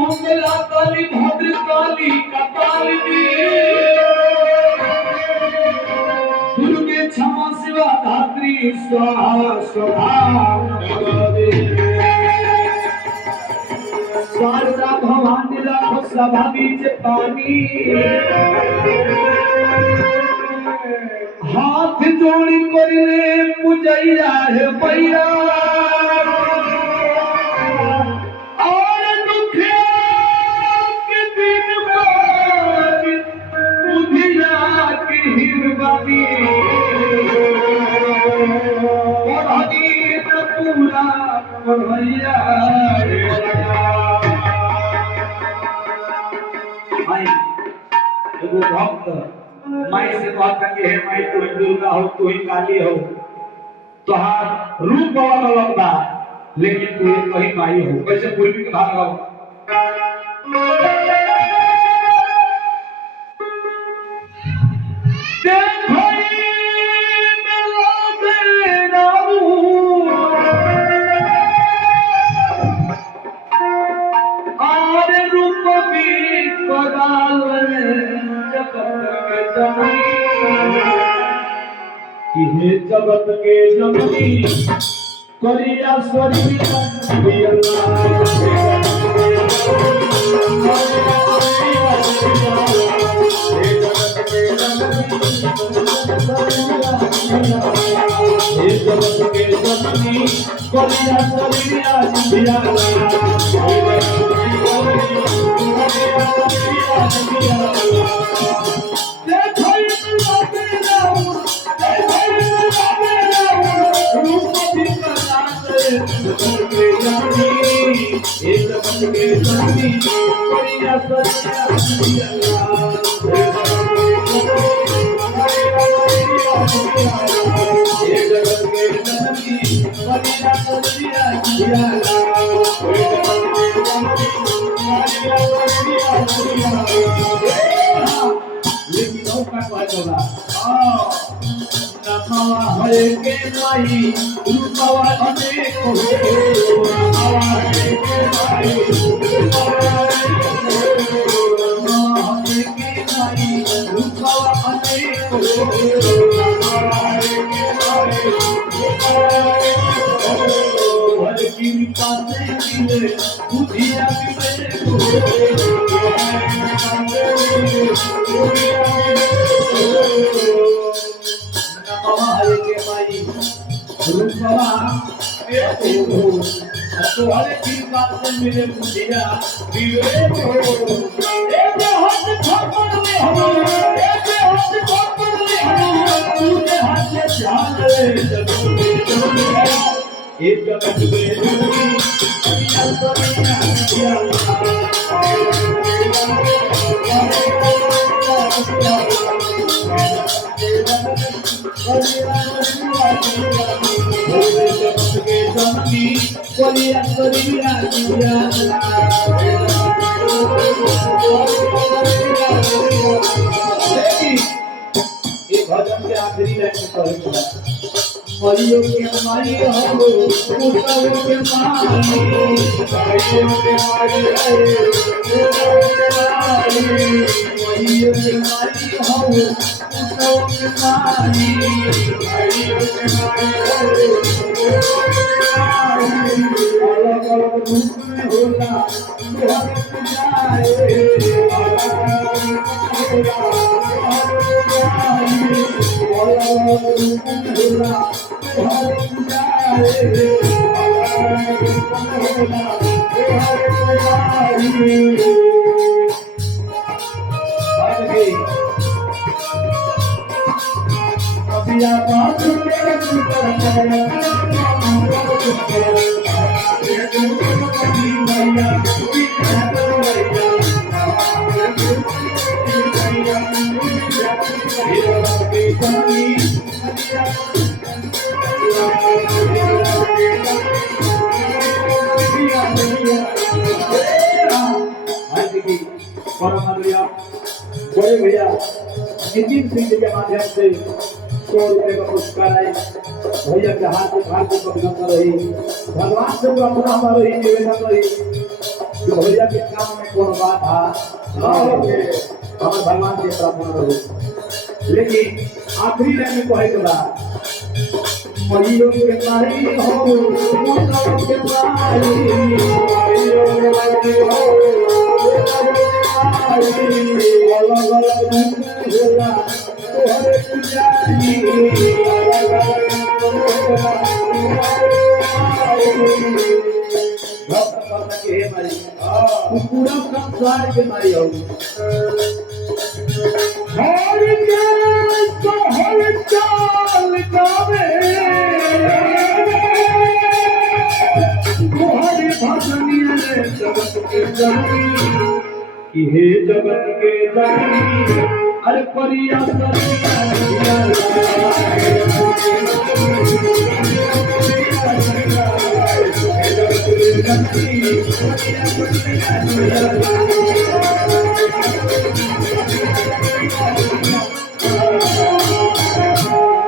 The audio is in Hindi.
मंगला काली भद्र काली कपालिनी दुर्गे क्षमा शिवा धात्री स्वाहा स्वधा शारदा भवानी राखो सभा बीच पानी हाथ जोड़ी करने मुजैया है पैया और दुखिया के दिन बाद बुधिया की हिरबानी पढ़नी तो पूरा पढ़ैया एगो भक्त माई से कहता कि हे माई तू ही दुर्गा हो तू ही काली हो तोहार रूप अलग अलग बा लेकिन तू एक ही माई हो कैसे पूर्वी के भाग लगाओ हे जगत के जननी करिया स्वरी हे जगत के जननी करिया हरे के माई रूपवा अनेक हो हरे के माई रूपवा अनेक हो हर की पासे मिले बुधिया तो हर की बात से मिले बुधिया विवेक हो एक हाथ ठोकर ले हम एक हाथ ठोकर ले हम तूने हाथ से ध्यान ले एक जगत में भजन के आखिरी लाइन मरियो के माई हो पुतौ के माई मरियो के माई मरियो के माई हो पुतौ के माई मरियो के माई अलग अलग रूप में होला बड़े भैया नितिन सिंह जी के माध्यम से 100 रुपए का पुरस्कार आए भैया के हाथ में अभिनंदन रही भगवान से प्रार्थना हमारी निवेदन रही कि भैया के काम में कोनो बात ना होके हमर भगवान के प्रार्थना करू। लेकिन आखिरी लाइन में कहे के बाद मरियो के मारी हो मोटो के मारी मरियो के मारी हो अलग अलग होला तोहरे पुजारी अलग अलग होला भक्त भक्त के हे मारी पूरा संसार के मारी हो हर चाल गावे तुम्हारी भजनिया ने जगत के जननी कि हे जगत के जननी अरे परिया सरिया